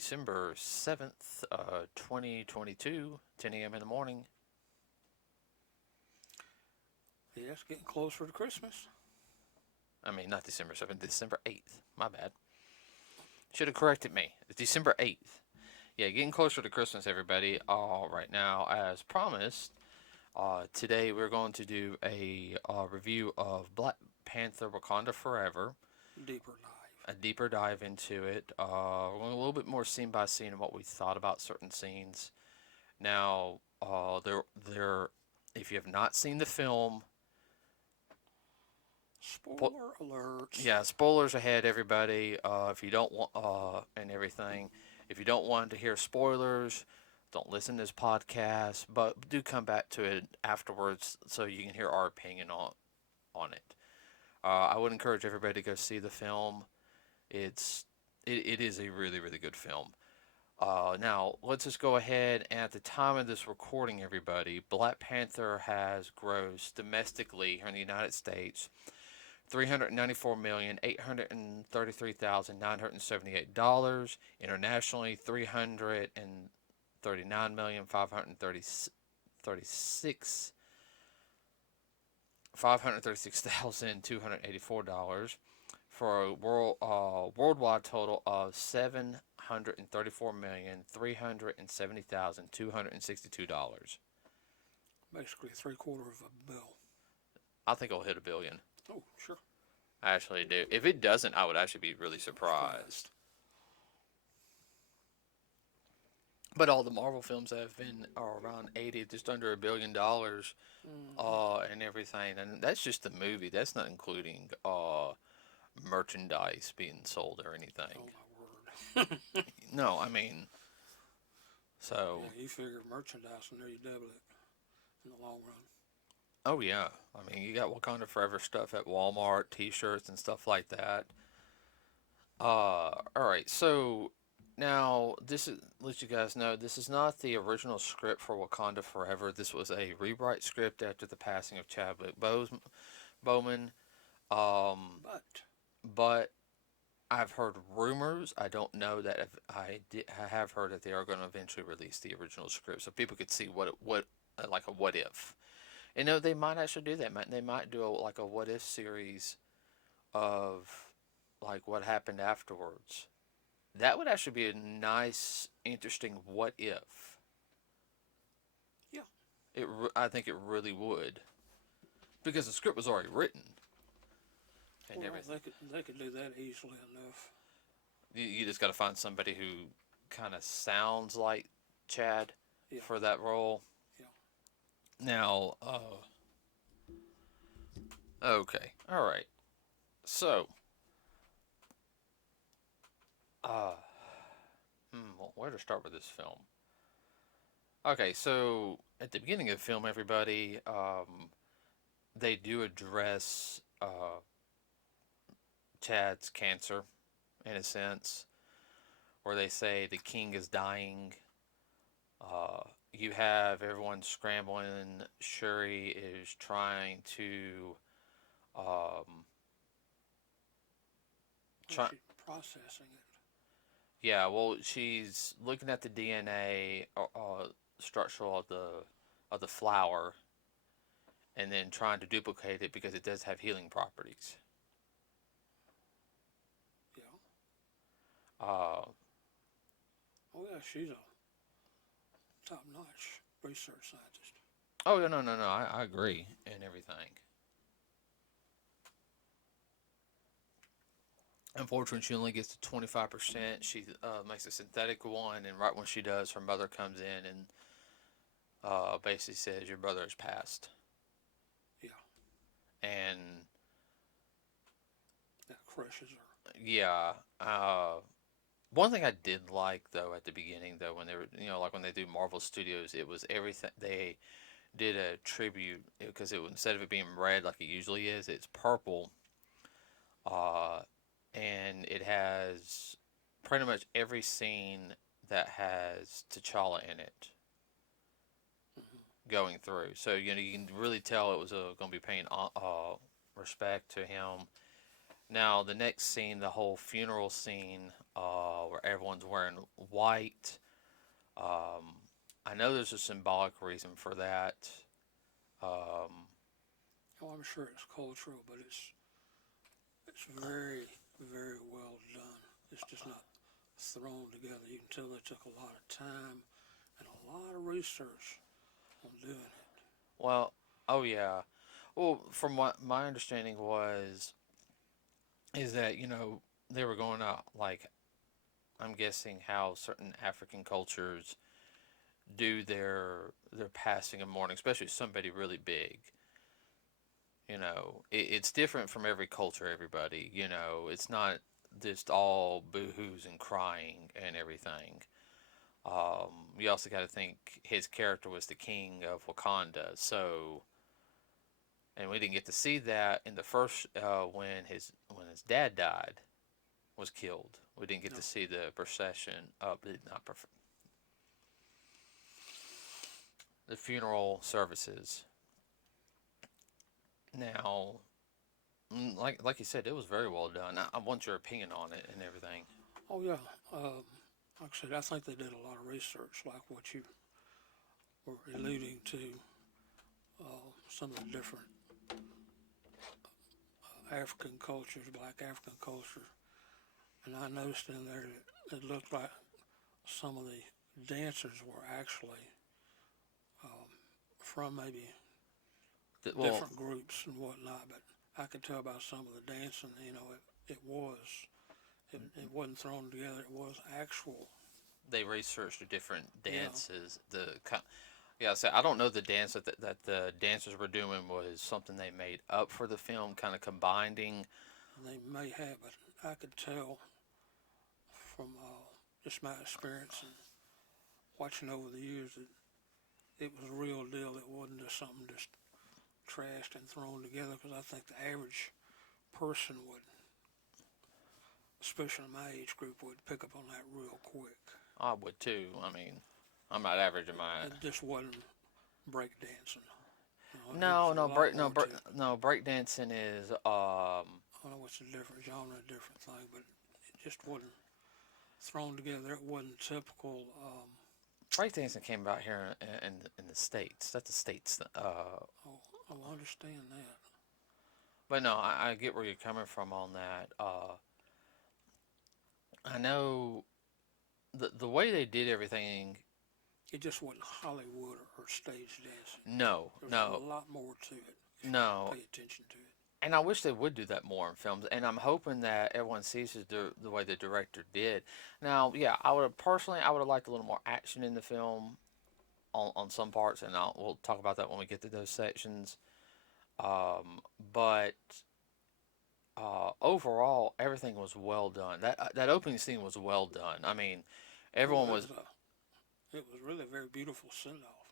December 7th, 2022, 10 a.m. in the morning. Yeah, it's getting closer to Christmas. I mean, not December 7th, December 8th. My bad. Should have corrected me. It's December 8th. Yeah, getting closer to Christmas, everybody. Right now, as promised, today we're going to do a review of Black Panther Wakanda Forever. Deeper dive. A deeper dive into it. We're going a little bit more scene by scene of what we thought about certain scenes. Now, if you have not seen the film, Spoiler alert. yeah, spoilers ahead, everybody. If you don't want and everything, if you don't want to hear spoilers, don't listen to this podcast. But do come back to it afterwards so you can hear our opinion on it. I would encourage everybody to go see the film. It is a really really good film. Now let's just go ahead and at the time of this recording, everybody, Black Panther has grossed domestically here in the United States $394,833,978. Internationally, $339,536,284 for a worldwide total of $734,370,262. Basically, 3/4 of a bill. I think it'll hit a billion. Oh, sure. I actually do. If it doesn't, I would actually be really surprised. But all the Marvel films have been are around 80, just under $1 billion, and everything. And that's just the movie. That's not including merchandise being sold or anything. Oh, my word. No, I mean, so. Yeah, you figure merchandise and there you double it in the long run. Oh yeah, I mean you got Wakanda Forever stuff at Walmart, T-shirts and stuff like that. All right, so now this is let you guys know this is not the original script for Wakanda Forever. This was a rewrite script after the passing of Chadwick Boseman. But I've heard rumors. I don't know that if I have heard that they are going to eventually release the original script so people could see what like a what if. You know, they might actually do that. They might do like a what if series of like what happened afterwards. That would actually be a nice, interesting what if. Yeah. I think it really would, because the script was already written. And well, they could do that easily enough. You just got to find somebody who kind of sounds like Chad for that role. Now, okay, all right. So, well, where to start with this film? Okay, so at the beginning of the film, everybody, they do address Chad's cancer, in a sense, where they say the king is dying. You have everyone scrambling. Shuri is trying to She's processing it. Yeah, well, she's looking at the DNA structure of the flower, and then trying to duplicate it because it does have healing properties. Yeah. Oh yeah, she's a top-notch research scientist. Oh, no. I agree and everything. Unfortunately, she only gets to 25%. She makes a synthetic one, and right when she does, her mother comes in and basically says, "Your brother has passed." Yeah. And that crushes her. Yeah. One thing I did like though at the beginning though when they were like when they do Marvel Studios, it was everything they did a tribute because instead of it being red like it usually is, it's purple. And it has pretty much every scene that has T'Challa in it going through. So you can really tell it was going to be paying respect to him. Now the next scene, the whole funeral scene, where everyone's wearing white. Um, I know there's a symbolic reason for that. Um, Oh, I'm sure it's cultural, but it's very, very well done. It's just not thrown together. You can tell they took a lot of time and a lot of research on doing it. well, oh yeah. Well, from what my understanding was, is that they were going out, like, I'm guessing how certain African cultures do their passing of mourning, especially somebody really big. It's different from every culture, everybody. It's not just all boo-hoos and crying and everything. You also got to think his character was the king of Wakanda, so, and we didn't get to see that in the first, when his dad died, was killed. We didn't get No, to see the procession of not the funeral services. Now, like you said, it was very well done. I want your opinion on it and everything. oh yeah. Like I said, I think they did a lot of research, like what you were alluding to. Some of the different African cultures, black African culture, and I noticed in there that it looked like some of the dancers were actually um, from maybe Well, different groups and whatnot, but I could tell by some of the dancing, it wasn't thrown together. It was actual. they researched the different Yeah, dances. Yeah, so I don't know the dance that the dancers were doing was something they made up for the film, kind of combining. they may have, but I could tell from just my experience and watching over the years that it was a real deal. It wasn't just something just trashed and thrown together. Because I think the average person would, especially in my age group, would pick up on that real quick. I would too. I mean, I'm not average in my. It just wasn't break dancing. It was No, a no lot break, no more to break, it. no breakdancing is I don't know what's a different genre, a different thing, but it just wasn't thrown together. It wasn't typical. breakdancing came about here in the states. That's the states. Oh, I understand that. But no, I get where you're coming from on that. I know the way they did everything. It just wasn't Hollywood or stage dancing. No, There's a no, lot more to it if you no. pay attention to it. And I wish they would do that more in films. And I'm hoping that everyone sees it the way the director did. Now, yeah, I would have liked a little more action in the film on some parts, and we'll talk about that when we get to those sections. But overall, everything was well done. That opening scene was well done. I mean, Oh, everyone was. it was really a very beautiful send off.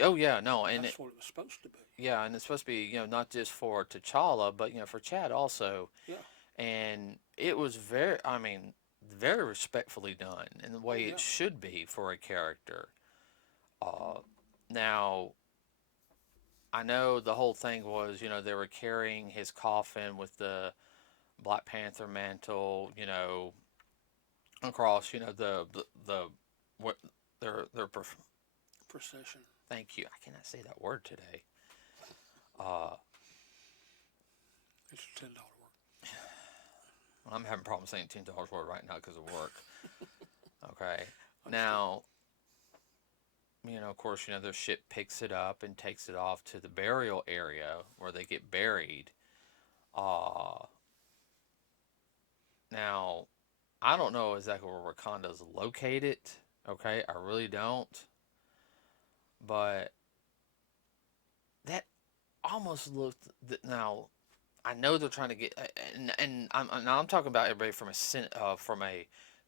Oh yeah, no, That's what it was supposed to be. yeah, and it's supposed to be not just for T'Challa, but for Chad also. Yeah. And it was very, I mean, very respectfully done in the Oh way yeah. it should be for a character. Uh, Now, I know the whole thing was, they were carrying his coffin with the Black Panther mantle, across, the what their Procession. thank you. I cannot say that word today. Uh, It's $10 work. I'm having problems saying $10 word right now because of work. Okay. Understood. Now, of course, their ship picks it up and takes it off to the burial area where they get buried. Uh, Now, I don't know exactly where Wakanda's located. Okay, I really don't. But that almost looked. Now, I know they're trying to get, and I'm talking about everybody from a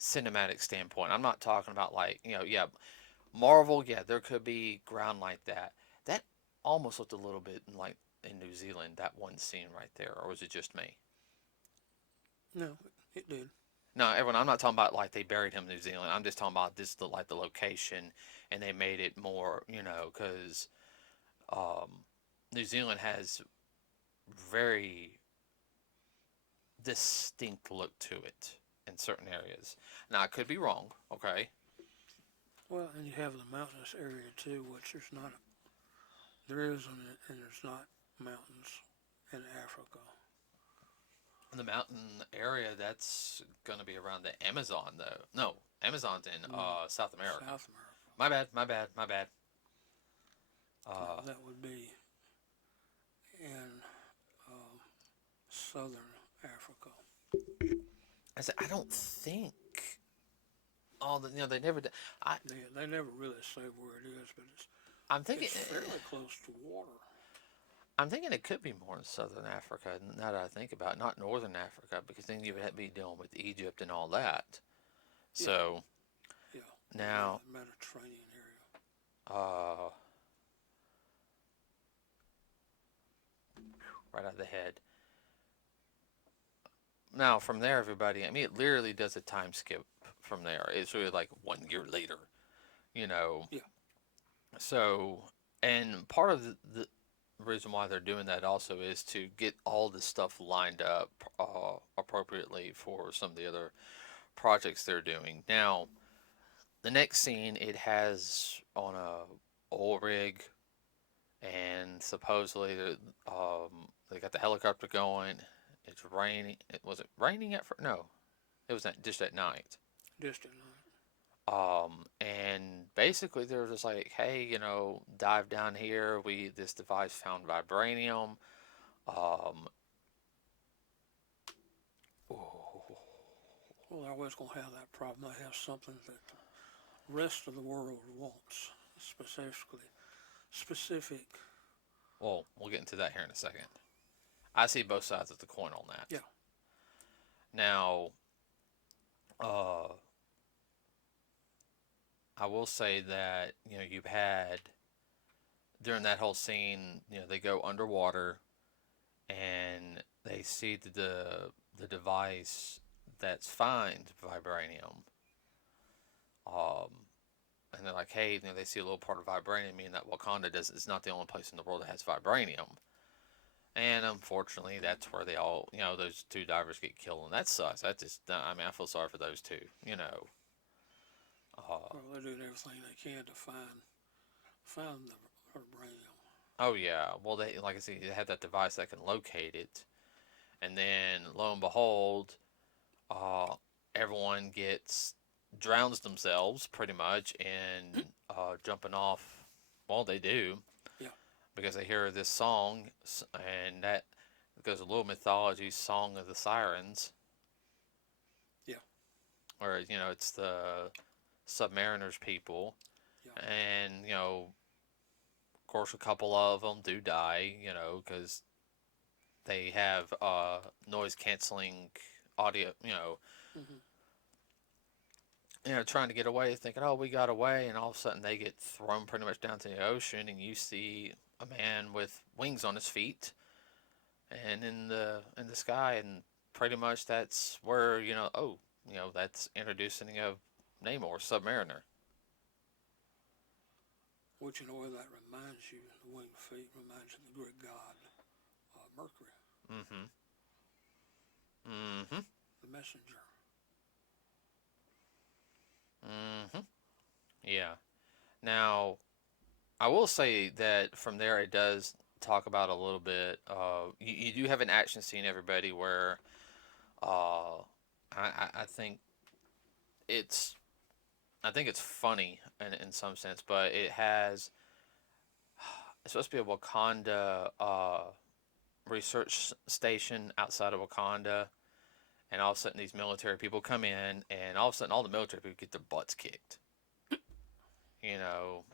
cinematic standpoint. I'm not talking about, like, yeah, Marvel. Yeah, there could be ground like that. That almost looked a little bit like in New Zealand, that one scene right there, or was it just me? No, it did. No, everyone. I'm not talking about like they buried him in New Zealand. I'm just talking about this, the location, and they made it more, because um, New Zealand has very distinct look to it in certain areas. Now, I could be wrong, okay? Well, and you have the mountainous area too, which there's not. There is, and there's not mountains in Africa. The mountain area, that's going to be around the Amazon, though. No, Amazon's in No, South America. South America. My bad, my bad, my bad. No, Uh, that would be in um, southern Africa. I said, I don't think. Oh, they never. I, They never really say where it is, but I'm thinking. it's fairly close to water. I'm thinking it could be more in southern Africa. Now that I think about it, not northern Africa, because then you would be dealing with Egypt and all that. Yeah, So yeah. now, The Mediterranean area. uh, right out of the head. Now from there, everybody. I mean, it literally does a time skip from there. It's really like 1 year later, you know. Yeah. So, and part of the reason why they're doing that also is to get all this stuff lined up appropriately for some of the other projects they're doing. Now, the next scene, it has on a oil rig, and supposedly they got the helicopter going. It's raining. Was it raining at first? No, it was just at night. Distant line. And basically they're just like, hey, dive down here. This device found vibranium. Um, oh, Well, they're always going to have that problem. They have something that the rest of the world wants, specific. well, we'll get into that here in a second. I see both sides of the coin on that. Yeah. Now, uh, I will say that you've had during that whole scene, they go underwater and they see the device that's finds vibranium. Um, and they're like, hey, they see a little part of vibranium, meaning that Wakanda does. It's not the only place in the world that has vibranium. And unfortunately, that's where they all, those two divers get killed, and that sucks. I mean, I feel sorry for those two. Well, they're doing everything they can to find the vibranium. Oh yeah, well they like I said, they have that device that can locate it, and then lo and behold, uh, everyone drowns themselves pretty much in jumping off. Well, they do Yeah. because they hear this song, and that goes a little mythology song of the sirens, Yeah. where it's the submariners people, Yeah. and of course a couple of them do die, because they have noise canceling audio, Hmm. trying to get away, thinking, "Oh, we got away," and all of a sudden they get thrown pretty much down to the ocean, and you see a man with wings on his feet, and in the sky, and pretty much that's where that's introducing of Namor, Submariner. Which, in a way, that reminds you, the winged feet reminds you of the Greek god Mercury, Mm-hmm. Mm-hmm. the messenger. Mm-hmm. Yeah. Now, I will say that from there it does talk about a little bit. You do have an action scene, everybody, where uh, I think it's it's funny in some sense, but it's supposed to be a Wakanda research station outside of Wakanda, and all of a sudden these military people come in, and all of a sudden all the military people get their butts kicked. You know,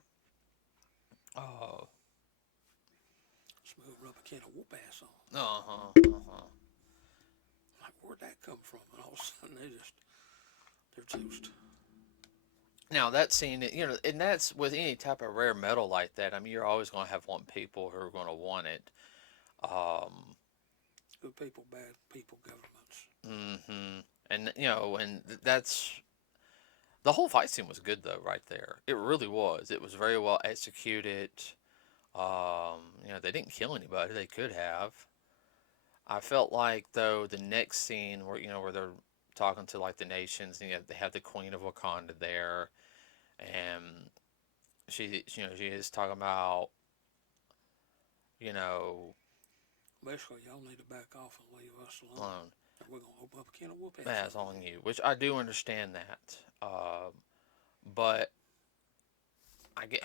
uh, Smooth rubber can of whoop ass on. uh-huh, uh-huh. Like, where'd that come from? And all of a sudden they're toast. Now that scene, and that's with any type of rare metal like that. I mean, you're always going to have one people who are going to want it. Um, Good people, bad people, governments. mm-hmm. And that's the whole fight scene was good though, right there. It really was. It was very well executed. They didn't kill anybody. They could have. I felt like though the next scene where where they're talking to like the nations, and they have the Queen of Wakanda there, and she is talking about you know Basically, y'all need to back off and leave us alone. um, Or we're going to open up a can of whoop ass that's over on you. you, which I do understand that. But I get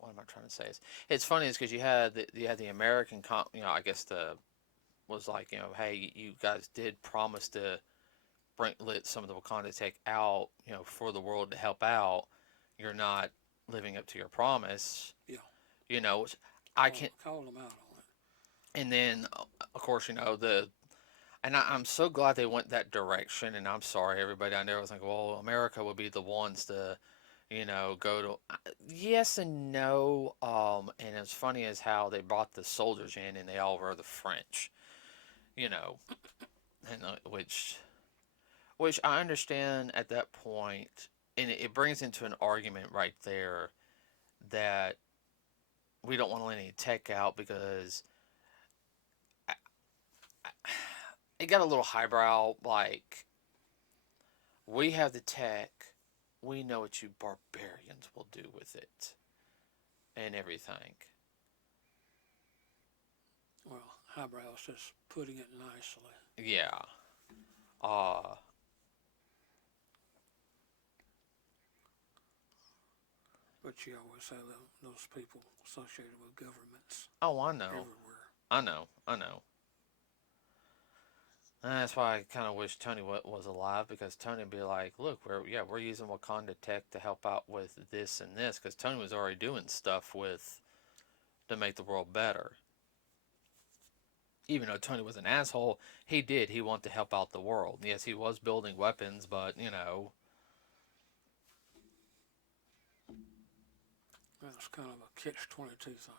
what am I trying to say? It's funny is because you had the American I guess the was like hey, you guys did promise to let some of the Wakanda tech out for the world to help out. You're not living up to your promise. Yeah, You know, I can. call them out on it. And then of course the and I'm so glad they went that direction. And I'm sorry everybody. I know I was like, well, America would be the ones to go to. Yes and no. And it's funny as how they brought the soldiers in and they all were the French. You know, and which I understand at that point, and it brings into an argument right there that we don't want to let any tech out because I, it got a little highbrow. Like, we have the tech, we know what you barbarians will do with it and everything. Well, highbrow's just putting it nicely. Yeah. Uh, But you always have those people associated with governments oh, I know. everywhere. I know. I know. And that's why I kind of wish Tony was alive because Tony would be like, "Look, we're using Wakanda tech to help out with this and this," because Tony was already doing stuff with to make the world better. Even though Tony was an asshole, he wanted to help out the world. Yes, he was building weapons, but That's kind of a catch-22 thing.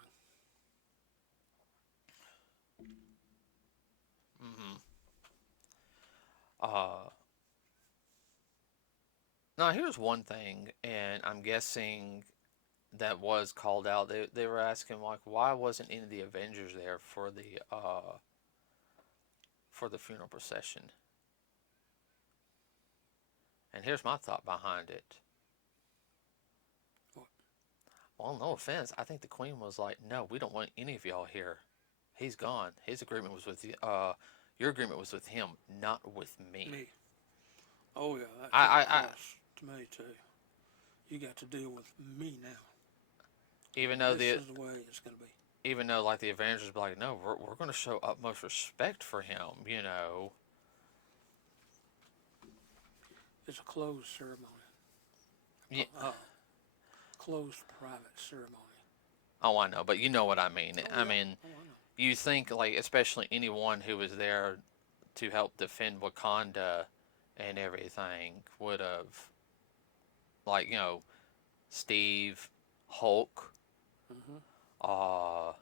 mm-hmm. uh, now here's one thing, and I'm guessing that was called out. They were asking like, why wasn't any of the Avengers there for the funeral procession? And here's my thought behind it. What? Well, no offense, I think the Queen was like, no, we don't want any of y'all here. He's gone. His agreement was with your agreement was with him, not with me. Me. Oh yeah, that came I across to me too. You got to deal with me now. even And though this the is the way it's going to be. even though like the Avengers be like, no, we're going to show utmost respect for him. It's a closed ceremony. Yeah. Closed private ceremony. Oh, I know, but you know what I mean. Oh I yeah. mean, Oh I know. you think like especially anyone who was there to help defend Wakanda and everything would have like Steve, Hulk, Mm-hmm. uh,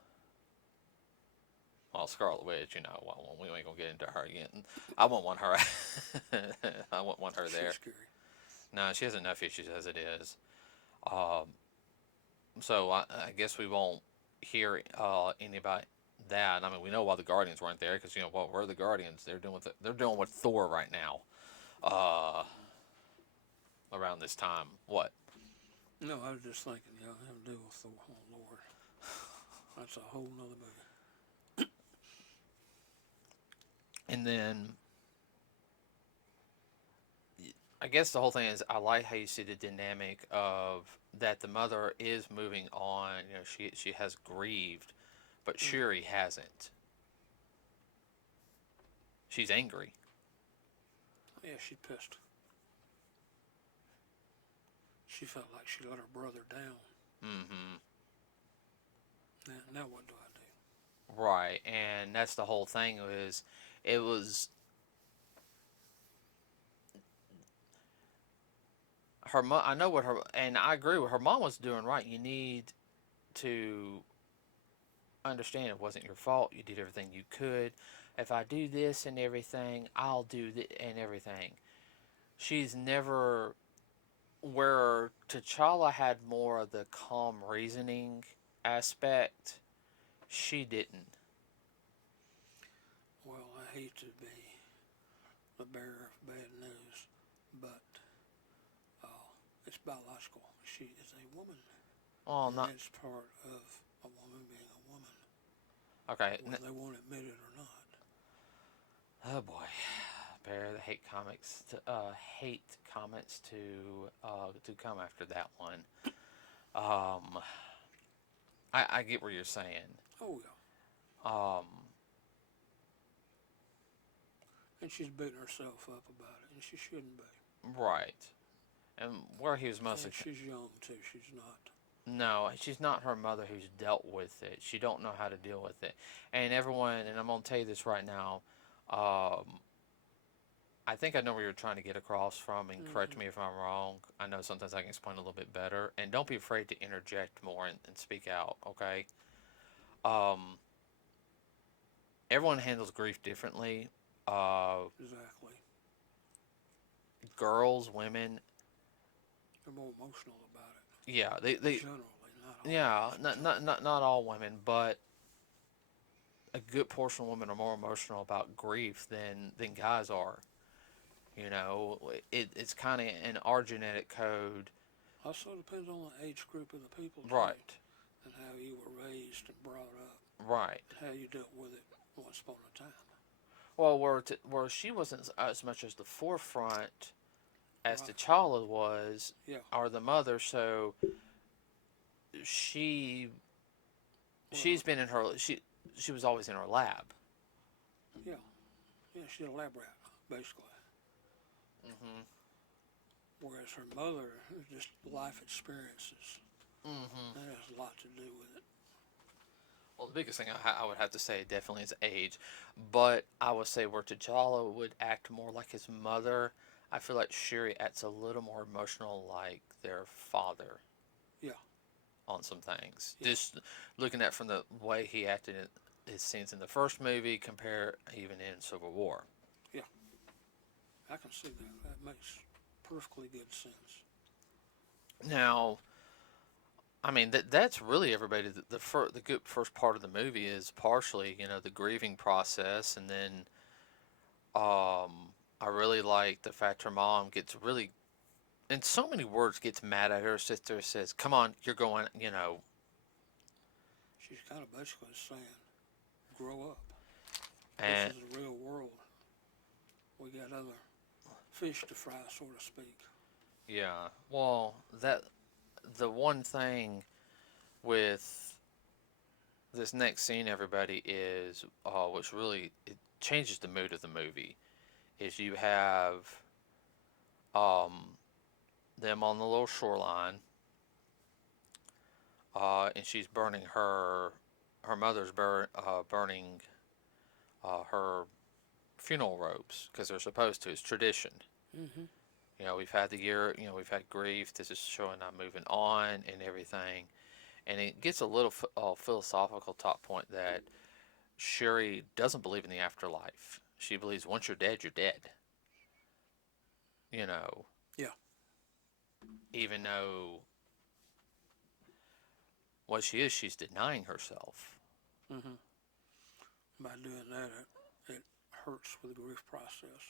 well Scarlet Witch. Well, we ain't gonna get into her again. I wouldn't want her. I wouldn't want her She's there. scary. No, she has enough issues as it is. Um, so I guess we won't hear any about that. I mean, we know why the Guardians weren't there because what were the Guardians? They're doing with Thor right now. Uh, around this time, what? No, I was just thinking, y'all have to deal with the oh Lord. That's a whole nother movie. And then I guess the whole thing is I like how you see the dynamic of that the mother is moving on. She has grieved, but Mm. Shuri hasn't. She's angry. Yeah, she pissed. She felt like she let her brother down. Mm-hmm. Now what do I do? Right, and that's the whole thing is it was her mom. I know what her and I agree with her mom was doing right. You need to understand it wasn't your fault. You did everything you could. If I do this and everything, I'll do and everything. She's never where T'Challa had more of the calm reasoning aspect. She didn't. Well, hate to be the bearer of bad news, but it's biological. She is a woman, Well, and not that's part of a woman being a woman, okay. whether they won't admit it or not. Oh boy, Bear, the hate comments to come after that one. Um, I get what you're saying. Oh yeah, Um, and she's beating herself up about it, and she shouldn't be. right. And where he was mostly And she's young too. She's not. no, she's not her mother who's dealt with it. She don't know how to deal with it. And everyone, and I'm gonna tell you this right now. I think I know where you're trying to get across from, and correct Mm-hmm. me if I'm wrong. I know sometimes I can explain a little bit better, and don't be afraid to interject more and speak out. Okay. Um, everyone handles grief differently. Uh, Exactly. girls, women, They're more emotional about it. yeah, they Generally, not yeah, always, not but not all women, but a good portion of women are more emotional about grief than guys are. You know, it's kind of in our genetic code. also depends on the age group of the people too, Right, and how you were raised and brought up, right. and how you dealt with it once upon a time. Well, where she wasn't as much as the forefront as Right. T'Challa was, Yeah. or the mother. So she Well. she's been in her she was always in her lab. Yeah. Yeah. She's a lab rat, basically. Hmm. Whereas her mother is just life experiences. Hmm. That has a lot to do with it. Well, the biggest thing I would have to say definitely is age, but I would say where T'Challa would act more like his mother, I feel like Shuri acts a little more emotional like their father Yeah. on some things. Yeah. Just looking at from the way he acted in his scenes in the first movie, compare even in Civil War. Yeah. I can see that. That makes perfectly good sense. Now, I mean that's really everybody. The good first part of the movie is partially the grieving process, and then I really like the fact her mom gets really in so many words gets mad at her sister, says, "Come on, you're going," She's kind of basically saying, grow up. This and is the real world. We got other fish to fry, so to speak. yeah. Well, that the one thing with this next scene, everybody is which really it changes the mood of the movie. Is you have um them on the little shoreline, and she's burning her mother's burning her funeral robes because they're supposed to. It's tradition. Mm-hmm. We've had the year. We've had grief. This is showing I'm moving on and everything. And it gets a little philosophical top point that Shuri doesn't believe in the afterlife. She believes once you're dead, you're dead. You know, Yeah. even though what she is, she's denying herself. Mm-hmm. By doing that, it hurts with the grief process.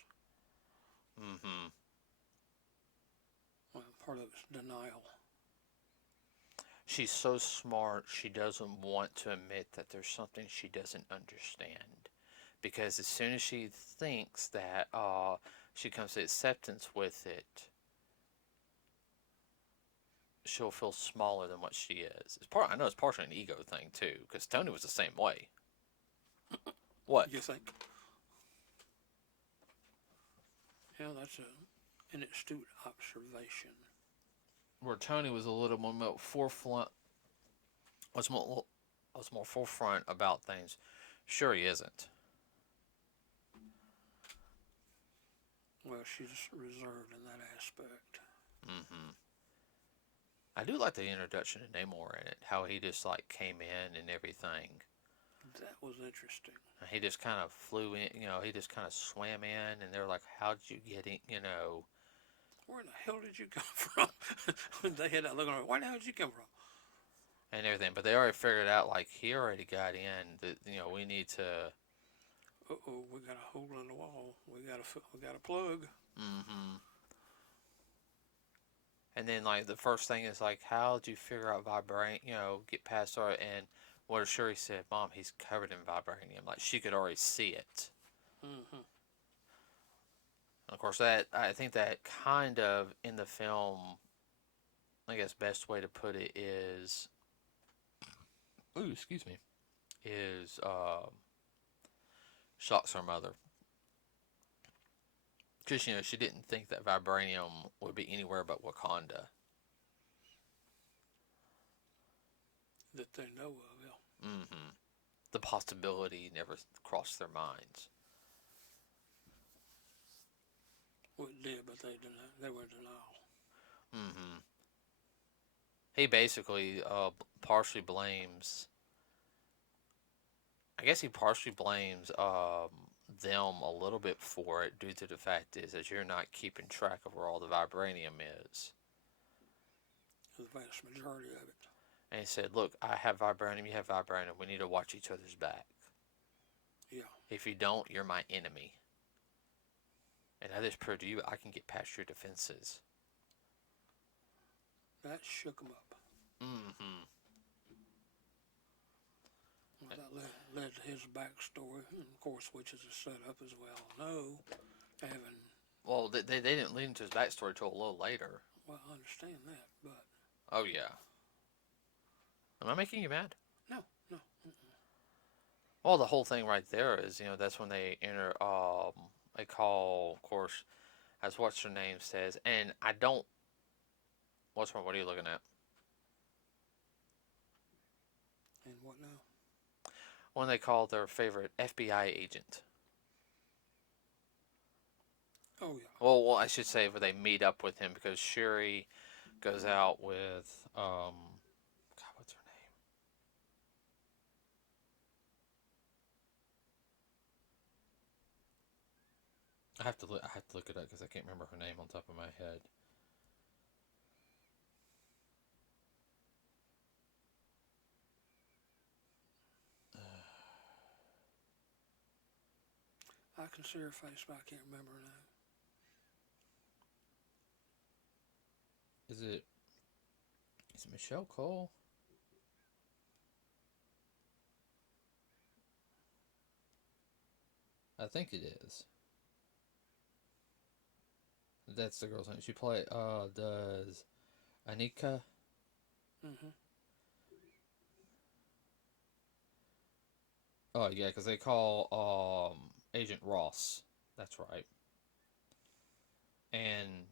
Hmm. Well, part of it's denial. She's so smart, she doesn't want to admit that there's something she doesn't understand. Because as soon as she thinks that she comes to acceptance with it, she'll feel smaller than what she is. I know it's partially an ego thing too, because Tony was the same way. What? You think? Yeah, that's an astute observation. Where Tony was a little more forefront, was more forefront about things. Sure, he isn't. Well, she's reserved in that aspect. Hmm. I do like the introduction of Namor in it. How he just like came in and everything. That was interesting. He just kind of flew in. He just kind of swam in, and they're like, "How'd you get in?" Where the hell did you come from? They had that look on her. Where the hell did you come from? And everything. But they already figured out like he already got in. That we need to. uh-oh, we got a hole in the wall. We got a plug. Mm-hmm. And then like the first thing is like, how did you figure out vibranium? Get past her. And what Shuri said, Mom, he's covered in vibranium. Like she could already see it. Mm-hmm. And of course, that I think that kind of in the film, I guess best way to put it is, ooh, excuse me, is shocks her mother because she didn't think that vibranium would be anywhere but Wakanda. That they know of, yeah. Mm-hmm. The possibility never crossed their minds. Well, it did, but they were in denial. Mm-hmm. He basically partially blames. I guess he partially blames them a little bit for it due to the fact is that you're not keeping track of where all the vibranium is. The vast majority of it. And he said, "Look, I have vibranium. You have vibranium. We need to watch each other's back. Yeah. If you don't, you're my enemy. And I just prove to you I can get past your defenses." That shook him up. Mm-hmm. Well, that led to his backstory, and of course, which is a setup as well. No, having. Well, they didn't lead into his backstory until a little later. Well, I understand that, but. Oh yeah. Am I making you mad? No, no. Mm-mm. Well, the whole thing right there is, that's when they enter. They call, of course, as what's her name says, and I don't. What's wrong? What are you looking at? And what now? When they call their favorite FBI agent. Oh, yeah. Well, I should say where they meet up with him because Shuri goes out with God, what's her name? I have to look it up because I can't remember her name on top of my head. I can see her face, but I can't remember her name. Is it Michelle Cole? I think it is. That's the girl's name. She does Anika. Mm-hmm. Oh yeah, because they call Agent Ross. That's right. And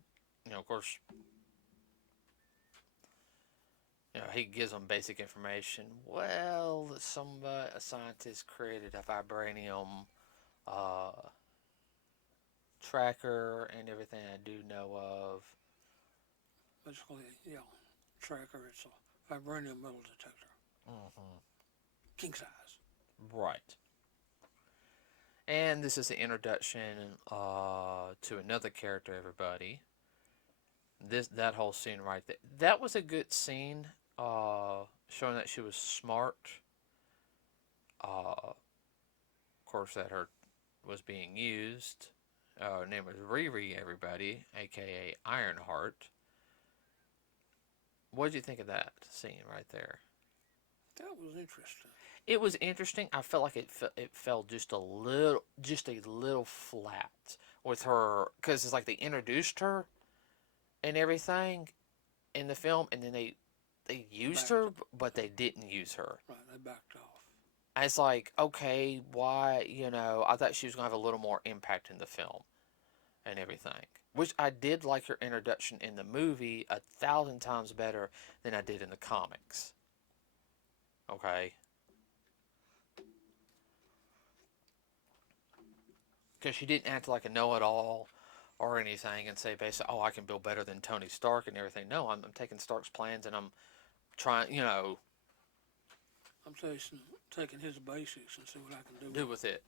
of course, he gives them basic information. Well, a scientist created a vibranium uh, tracker and everything I do know of. Basically, yeah. Tracker, it's a vibranium metal detector. Mm-hmm. King size. Right. And this is the introduction to another character, everybody. That whole scene right there. That was a good scene, showing that she was smart. Of course, that her was being used. Her name was Riri, everybody, aka Ironheart. What did you think of that scene right there? That was interesting. It was interesting. I felt like it fell just a little flat with her because it's like they introduced her and everything in the film, and then they used her, but they didn't use her. Right, they backed off. And it's like, okay, why? I thought she was gonna have a little more impact in the film and everything. Which I did like her introduction in the movie 1,000 times better than I did in the comics. Okay. Because she didn't act like a know-it-all or anything and say basically, oh, I can build better than Tony Stark and everything. No, I'm taking Stark's plans and I'm trying, I'm taking his basics and see what I can do with it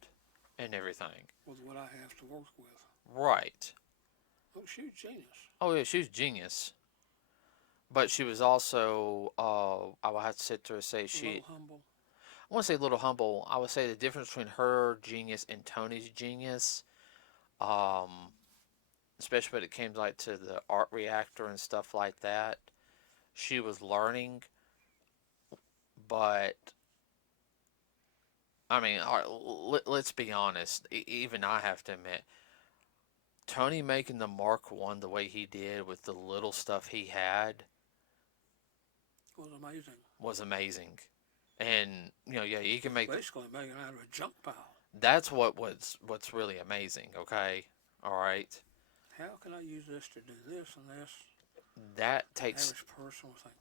and everything. With what I have to work with. Right. Oh, she was genius. Oh, yeah, she was genius. But she was also, I will have to sit there and say A little humble. I want to say a little humble. I would say the difference between her genius and Tony's genius, um, especially when it came like to the art reactor and stuff like that. She was learning, but I mean, all right, let's be honest. Even I have to admit, Tony making the Mark One the way he did with the little stuff he had Was amazing. was amazing. And yeah, you He can was make basically making out of a junk pile. that's what's really amazing. Okay, all right, How can I use this to do this and this? that The takes. average person will think,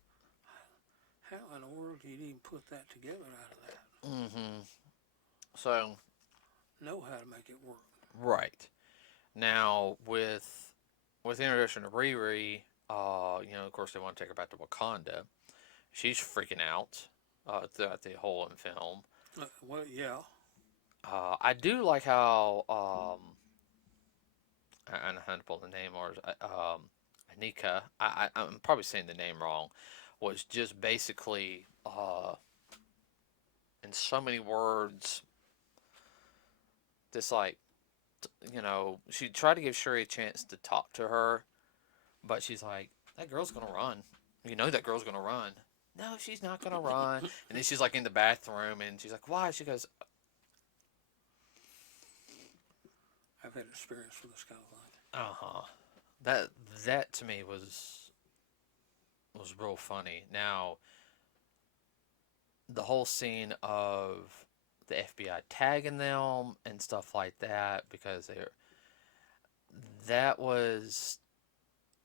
how in the world did he even put that together out of that? Mm-hmm. So Know how to make it work. right now with the introduction of Riri, of course they want to take her back to Wakanda. She's freaking out throughout the whole film. Well, yeah. I do like how I don't know how to pull the name or Anika. I'm probably saying the name wrong. Was just basically in so many words, just like she tried to give Shuri a chance to talk to her, but she's like, that girl's gonna run. You know that girl's gonna run. No, she's not gonna run. And then she's like in the bathroom, and she's like, why? She goes, I've had experience with this kind of thing. uh-huh. That to me was real funny. Now, the whole scene of the FBI tagging them and stuff like that because that was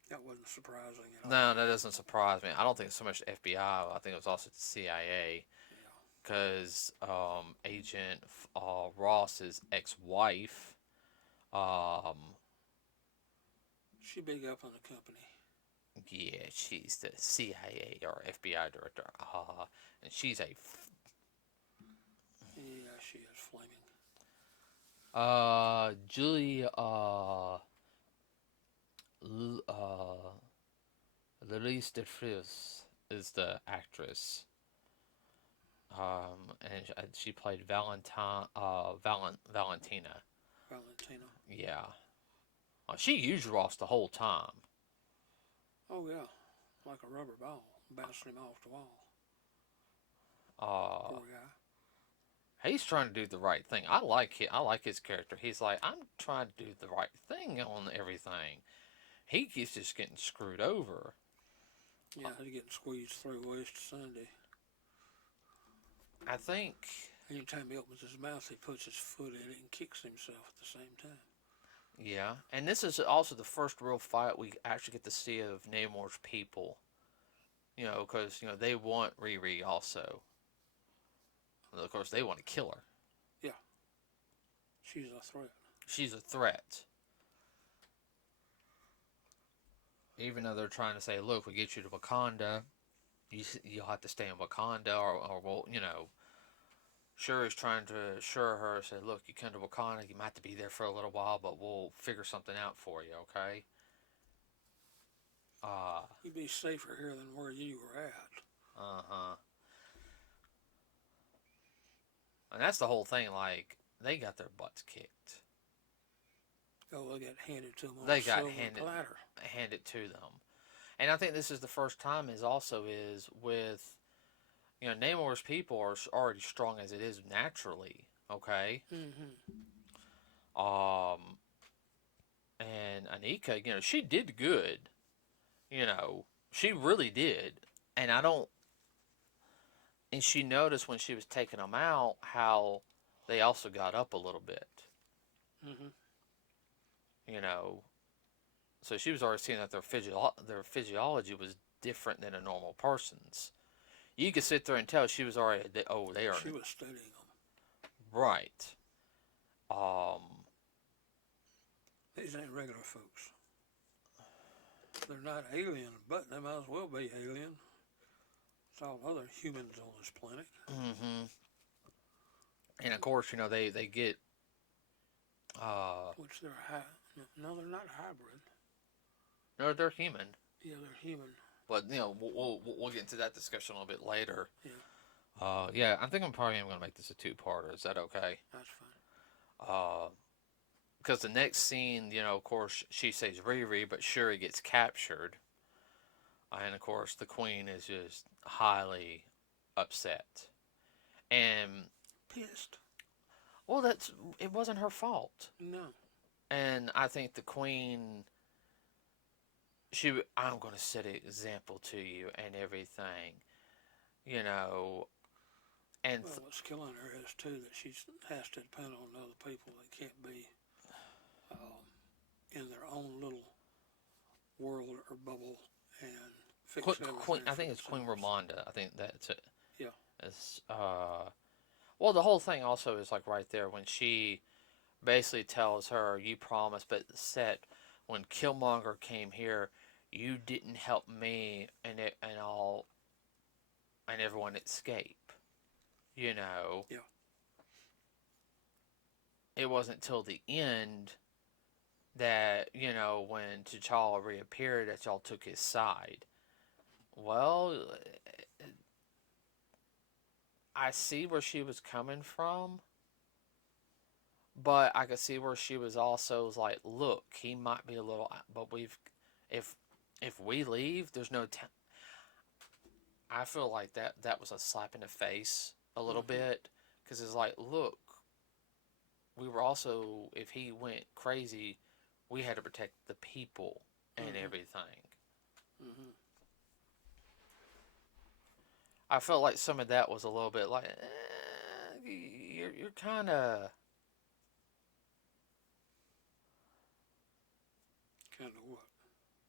That wasn't surprising at all. no, that doesn't surprise me. I don't think it's so much the FBI. I think it was also the CIA Yeah. because Agent Ross's ex-wife, um, She big up on the company. yeah, she's the CIA or FBI director, and she's a Yeah, she is flaming. Julie Louise DeFries is the actress. And she played Valentina. Valentina. Yeah. She used Ross the whole time. Oh, yeah. Like a rubber ball. Bouncing him off the wall. Uh, Poor guy. he's trying to do the right thing. I like his character. He's like, I'm trying to do the right thing on everything. He keeps just getting screwed over. Yeah, he's getting squeezed through Easter Sunday. I think. Anytime he opens his mouth, he puts his foot in it and kicks himself at the same time. Yeah, and this is also the first real fight we actually get to see of Namor's people. Because they want Riri also. Of course, they want to kill her. Yeah, she's a threat. She's a threat. Even though they're trying to say, look, we get you to Wakanda, you'll have to stay in Wakanda, or well, Shuri's trying to assure her, say, look, you come to Wakanda, you might have to be there for a little while, but we'll figure something out for you, okay? You'd be safer here than where you were at. Uh-huh. And that's the whole thing, like, they got their butts kicked. Oh, they got handed to them on They a got silver platter. handed to them. And I think this is the first time is with, Namor's people are already strong as it is naturally, okay? Mm-hmm. Um, and Anika, she did good. She really did. And I don't. And she noticed when she was taking them out how they also got up a little bit. Mm-hmm. You know, so she was already seeing that their physiology was different than a normal person's. You could sit there and tell she was already. They are. She was studying them. Right. Um. These ain't regular folks. They're not alien, but they might as well be alien. It's all other humans on this planet. Mm-hmm. And of course, they get. Which they're no, they're not hybrid. No, they're human. Yeah, they're human. But we'll get into that discussion a little bit later. Yeah. Yeah, I think I'm probably going to make this a two-parter. Is that okay? That's fine. Uh, because the next scene, of course, she says Riri, but Shuri gets captured, and of course, the Queen is just highly upset. And Pissed. well, it wasn't her fault. No. And I think the Queen, I'm going to set an example to you and everything, you know, and Well, what's killing her is too that she has to depend on other people. They can't be um, in their own little world or bubble and fix Queen, everything I for think it's Queen themselves. Ramonda. I think that's it. Yeah. It's, well, the whole thing also is like right there when she basically tells her, "You promised," but said when Killmonger came here, you didn't help me and all and everyone escape. You know, Yeah. it wasn't till the end that when T'Challa reappeared that y'all took his side. Well, I see where she was coming from, but I could see where she was also like, look, he might be a little, but if if we leave, there's no. I feel like that was a slap in the face a little Mm-hmm. bit because it's like, look, we were also if he went crazy, we had to protect the people and Mm-hmm. everything. Mm-hmm. I felt like some of that was a little bit like, you're kind of. Kind of what?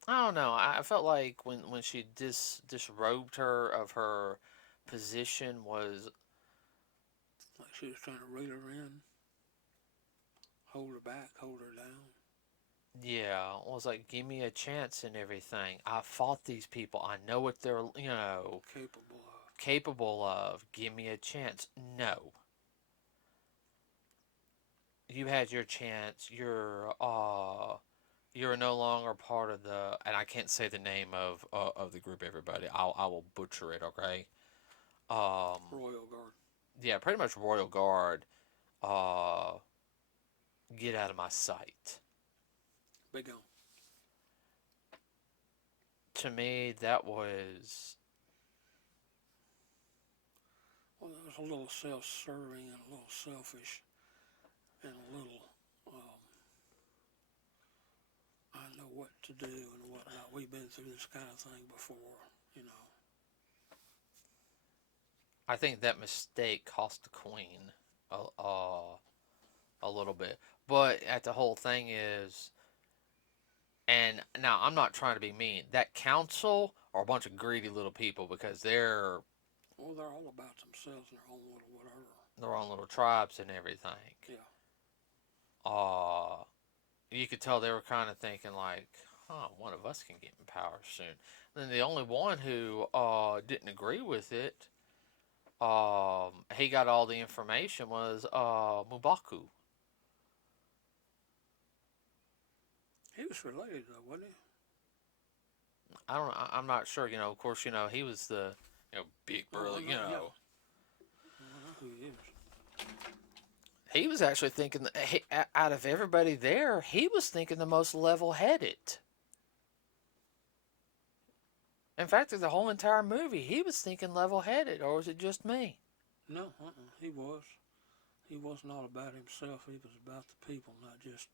I don't know. I felt like when she disrobed her of her position was Like she was trying to reel her in, hold her back, hold her down. yeah was like give me a chance and everything. I fought these people. I know what they're Capable of. capable of. Give me a chance. No, you had your chance. You're no longer part of the and I can't say the name of the group. Everybody, I will butcher it. Okay. Um. Royal Guard. Yeah, pretty much Royal Guard. Uh. Get out of my sight. Big on. To me, that was. Well, that was a little self-serving and a little selfish and a little, um, I know what to do and whatnot. We've been through this kind of thing before, you know. I think that mistake cost the Queen a, uh, a little bit. But at the whole thing is, and now I'm not trying to be mean. That council are a bunch of greedy little people because they're Well, they're all about themselves and their own little whatever. their own little tribes and everything. Yeah. Uh, you could tell they were kind of thinking like, "Huh, one of us can get in power soon." And then the only one who didn't agree with it, he got all the information was Mubaku. He was related though, wasn't he? I don't. I'm not sure. Of course, he was the big Oh, I burly. know. Yeah. I know who he is. He was actually thinking out of everybody there, he was thinking the most level-headed. In fact, through the whole entire movie, he was thinking level-headed, or was it just me? No, he was. He was not about himself. He was about the people, not just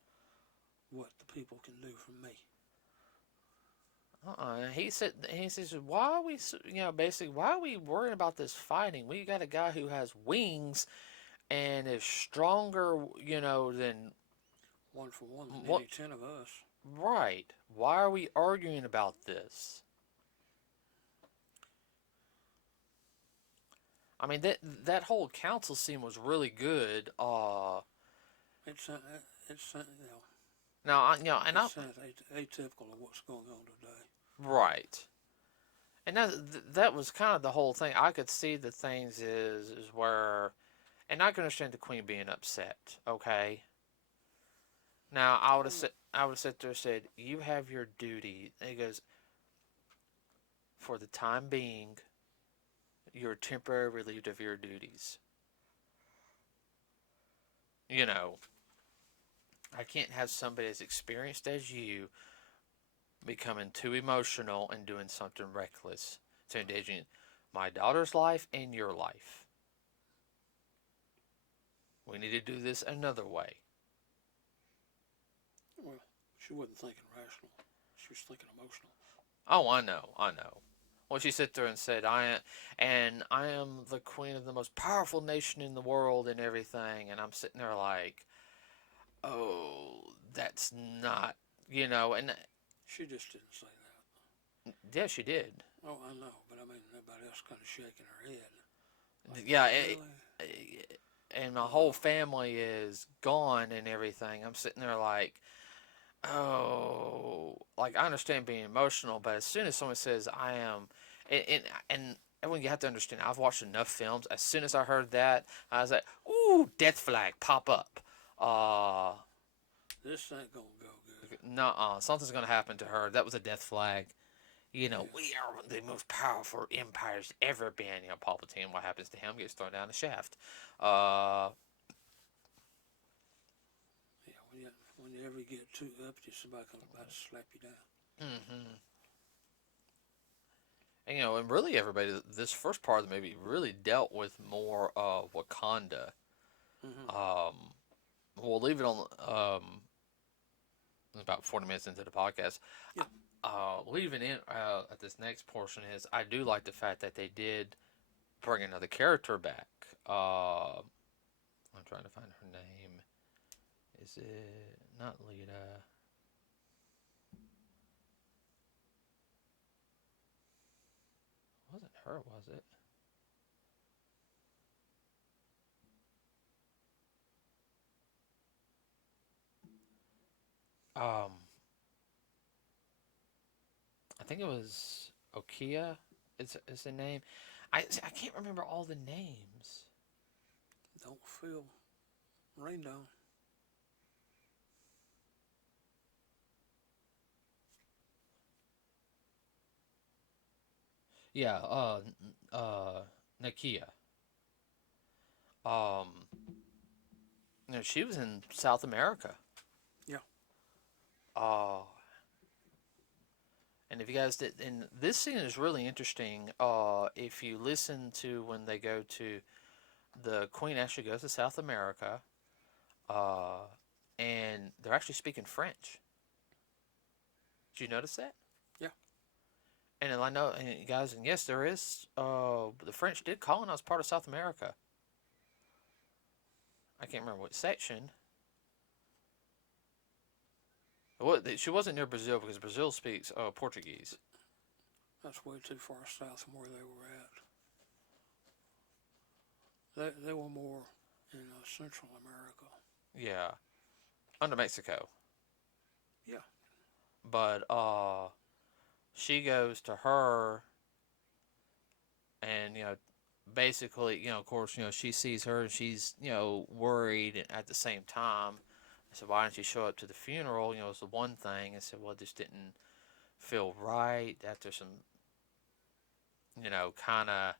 what the people can do for me. He says, why are we, basically, why are we worrying about this fighting? We got a guy who has wings and is stronger, than One for one than what? any 10 of us. Right. Why are we arguing about this? I mean that whole council scene was really good. It's, you know, Now and I it's atypical of what's going on today. right, and that was kind of the whole thing. I could see the things is where, and I can understand the queen being upset. Okay, now I would have sit there and said, you have your duty. And he goes, for the time being, you're temporarily relieved of your duties. You know, I can't have somebody as experienced as you becoming too emotional and doing something reckless to endangering my daughter's life and your life. We need to do this another way. Well, she wasn't thinking rational. She was thinking emotional. Oh, I know. Well, she sat there and said, I am the queen of the most powerful nation in the world and everything. And I'm sitting there like, oh, that's not, and She just didn't say yeah, she did. that. Oh, I know, but I mean, everybody else kind of shaking her head. Like, Yeah, really? and my whole family is gone and everything. I'm sitting there like, oh, like I understand being emotional, but as soon as someone says I am, and everyone, you have to understand, I've watched enough films. As soon as I heard that, I was like, ooh, death flag, pop up. This ain't gonna go good. Nuh-uh, something's gonna happen to her. That was a death flag. Yeah. We are the most powerful empires ever been. Palpatine, what happens to him? Gets thrown down the shaft. Uh, Yeah, when you ever get too up, just somebody comes about to slap you down. mm-hmm. And really everybody, this first part of the movie really dealt with more of Wakanda. Mm-hmm. Um, we'll leave it on about 40 minutes into the podcast. Yeah. Leaving in at this next portion is I do like the fact that they did bring another character back. I'm trying to find her name. Is it not Lita? It wasn't her, was it? Um, I think it was Okia. Is the name? I can't remember all the names. Don't feel rained on. Yeah, Nakia. Um, she was in South America. Yeah. Uh, and if you guys did, and this scene is really interesting. If you listen to when they go to the Queen actually goes to South America, uh, and they're actually speaking French. Did you notice that? Yeah. And I know, and guys, and yes, there is. The French did colonize part of South America. I can't remember what section. She wasn't near Brazil because Brazil speaks Portuguese. That's way too far south from where they were at. They were more in Central America. Yeah, under Mexico. Yeah. But she goes to her, and basically, of course, she sees her and she's worried at the same time. I said, why didn't you show up to the funeral? It's the one thing. I said, well, it just didn't feel right after some, kind of.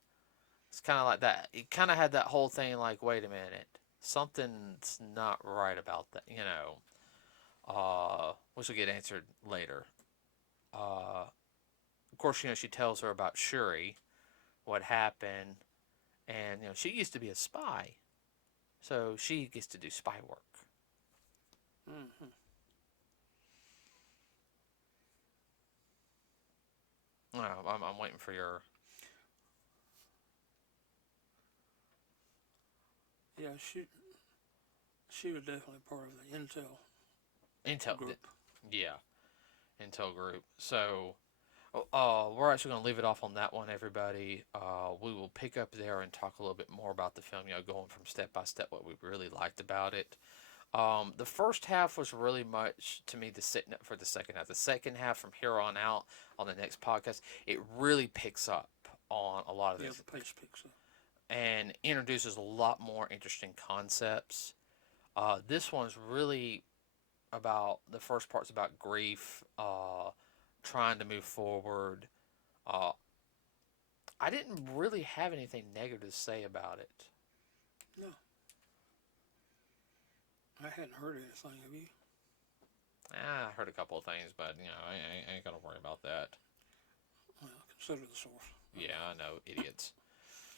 It's kind of like that. It kind of had that whole thing like, wait a minute, something's not right about that. Which will get answered later. Of course, she tells her about Shuri, what happened, and she used to be a spy, so she gets to do spy work. Mm-hmm. I'm waiting for your Yeah, she was definitely part of the Intel intel. group. Yeah, intel group. So, we're actually going to leave it off on that one, everybody. We will pick up there and talk a little bit more about the film. Going from step by step, what we really liked about it. The first half was really much to me the setting up for the second half. The second half, from here on out, on the next podcast, it really picks up on a lot of Yeah, this the pace picks up. and introduces a lot more interesting concepts. This one's really about the first part's about grief, trying to move forward, uh, I didn't really have anything negative to say about it. No, I hadn't heard anything. Have you? I heard a couple of things, but I ain't gonna worry about that. Well, consider the source. Yeah, I know, idiots.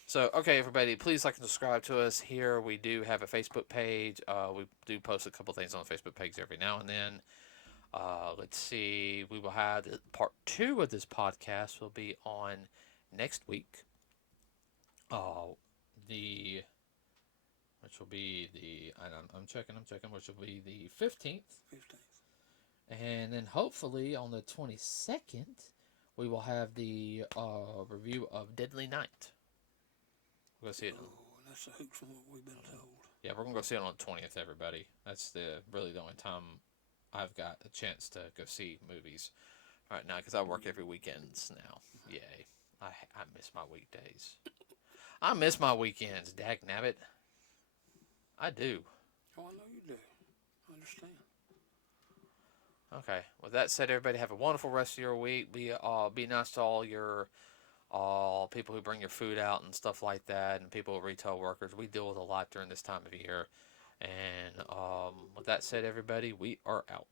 So, okay, everybody, please like and subscribe to us here. We do have a Facebook page. We do post a couple things on the Facebook page every now and then. Let's see. We will have part 2 of this podcast will be on next week. The which will be the I'm checking, which will be the 15th. 15th. And then hopefully on the 22nd, we will have the review of Deadly Night. We're going to see it. Oh, that's a hoot from what we've been told. Yeah, we're going to go see it on the 20th, everybody. That's really the only time I've got a chance to go see movies right now, because I work every weekends now. Yay. I miss my weekdays. I miss my weekends, dag nabbit. I do. Oh, I know you do. I understand. Okay. With that said, everybody have a wonderful rest of your week. Be nice to all your people who bring your food out and stuff like that, and people, retail workers. We deal with a lot during this time of year. And with that said, everybody, we are out.